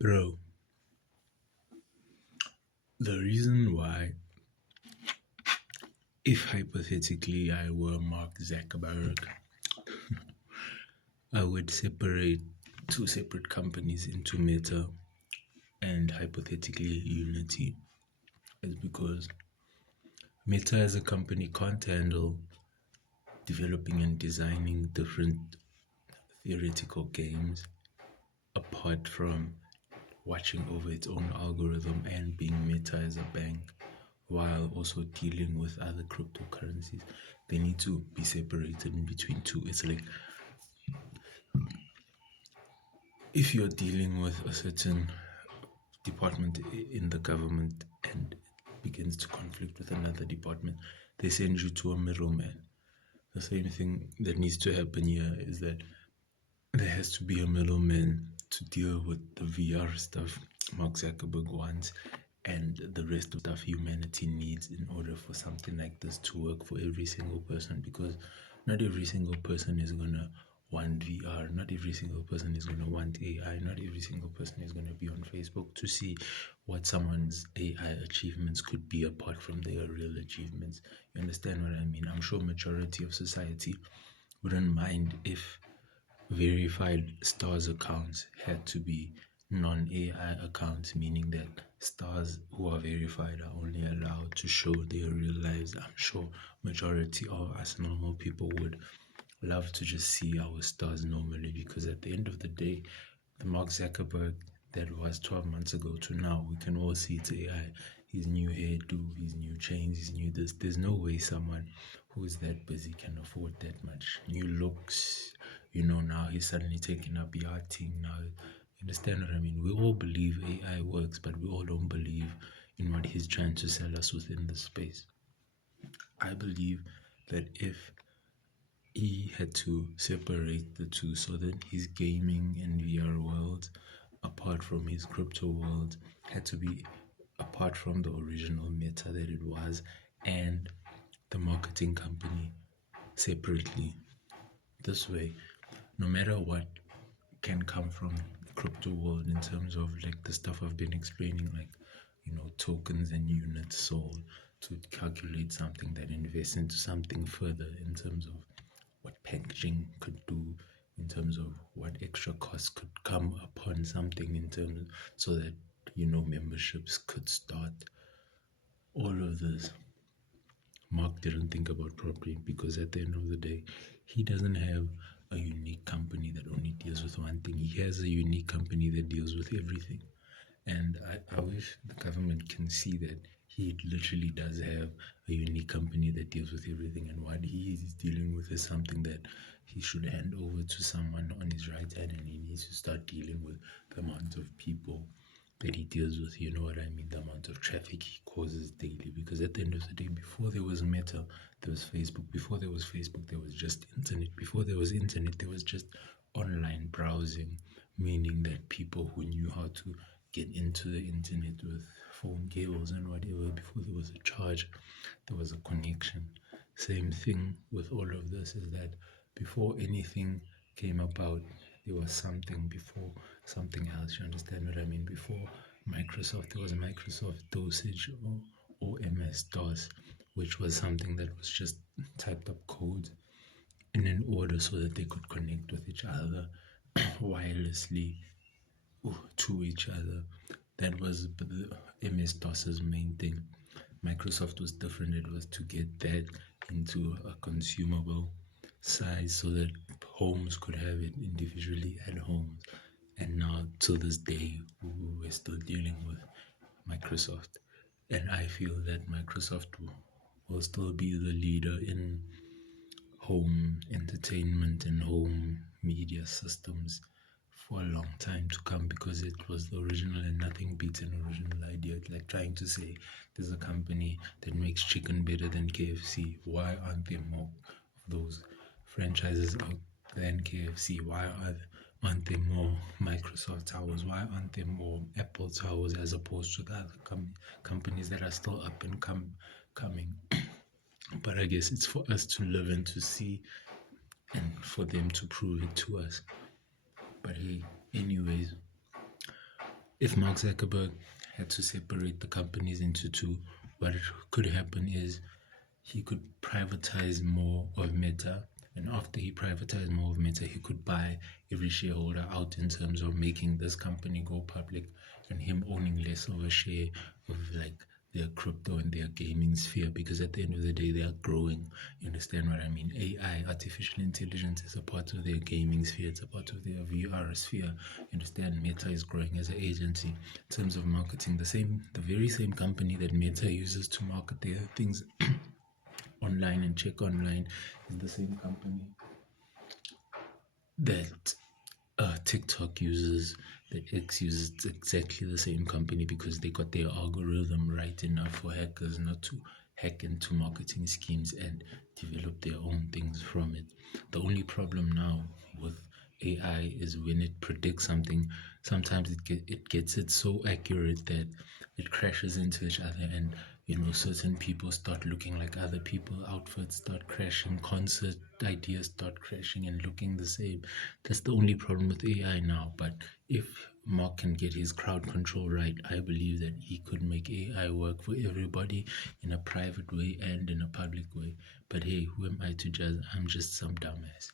Bro, the reason why, if hypothetically I were Mark Zuckerberg, I would separate two separate companies into Meta and hypothetically Unity, is because Meta as a company can't handle developing and designing different theoretical games apart from watching over its own algorithm and being Meta as a bank while also dealing with other cryptocurrencies. They need to be separated in between two. It's like if you're dealing with a certain department in the government and it begins to conflict with another department, they send you to a middleman. The same thing that needs to happen here is that there has to be a middleman to deal with the VR stuff Mark Zuckerberg wants and the rest of stuff humanity needs in order for something like this to work for every single person, because not every single person is gonna want VR, not every single person is gonna want AI, not every single person is gonna be on Facebook to see what someone's AI achievements could be apart from their real achievements. You understand what I mean? I'm sure majority of society wouldn't mind if verified stars accounts had to be non-AI accounts, meaning that stars who are verified are only allowed to show their real lives. I'm sure majority of us normal people would love to just see our stars normally, because at the end of the day, the Mark Zuckerberg that was 12 months ago to now, we can all see it's AI. His new hairdo, his new chains, his new this. There's no way someone who is that busy can afford that much. New looks, now he's suddenly taking up yachting. Now, you understand what I mean? We all believe AI works, but we all don't believe in what he's trying to sell us within the space. I believe that if he had to separate the two so that his gaming and VR world, apart from his crypto world, had to be apart from the original Meta that it was, and the marketing company separately. This way, no matter what can come from the crypto world in terms of like the stuff I've been explaining, like tokens and units sold to calculate something that invests into something further in terms of what packaging could do, in terms of what extra costs could come upon something in terms so that memberships could start. All of this Mark didn't think about properly, because at the end of the day, he doesn't have a unique company that only deals with one thing. He has a unique company that deals with everything. And I wish the government can see that he literally does have a unique company that deals with everything. And what he is dealing with is something that he should hand over to someone on his right hand, and he needs to start dealing with the amount of people that he deals with, you know what I mean, the amount of traffic he causes daily. Because at the end of the day, before there was Meta, there was Facebook. Before there was Facebook, there was just internet. Before there was internet, there was just online browsing, meaning that people who knew how to get into the internet with phone cables and whatever, before there was a charge, there was a connection. Same thing with all of this is that before anything came about, there was something before something else. You understand what I mean? Before Microsoft, there was Microsoft Dosage or MS DOS, which was something that was just typed up code in an order so that they could connect with each other wirelessly to each other. That was the MS DOS's main thing. Microsoft was different. It was to get that into a consumable size so that homes could have it individually at homes. And now, to this day, we're still dealing with Microsoft. And I feel that Microsoft will still be the leader in home entertainment and home media systems for a long time to come, because it was the original and nothing beats an original idea. It's like trying to say there's a company that makes chicken better than KFC. Why aren't there more of those franchises out than KFC? Aren't there more Microsoft towers? Why aren't there more Apple towers as opposed to the other companies that are still up and coming? But I guess it's for us to live and to see, and for them to prove it to us. But hey, anyways, if Mark Zuckerberg had to separate the companies into two, what could happen is he could privatize more of Meta. And after he privatized more of Meta, he could buy every shareholder out in terms of making this company go public and him owning less of a share of like their crypto and their gaming sphere, because at the end of the day they are growing. You understand what I mean? AI, artificial intelligence, is a part of their gaming sphere, it's a part of their VR sphere. You understand? Meta is growing as an agency in terms of marketing. The very same company that Meta uses to market their things online and check online is the same company that TikTok uses, that X uses. It's exactly the same company because they got their algorithm right enough for hackers not to hack into marketing schemes and develop their own things from it. The only problem now with AI is when it predicts something, sometimes it gets it so accurate that it crashes into each other, and certain people start looking like other people, outfits start crashing, concert ideas start crashing and looking the same. That's the only problem with AI now. But if Mark can get his crowd control right, I believe that he could make AI work for everybody in a private way and in a public way. But hey, who am I to judge? I'm just some dumbass.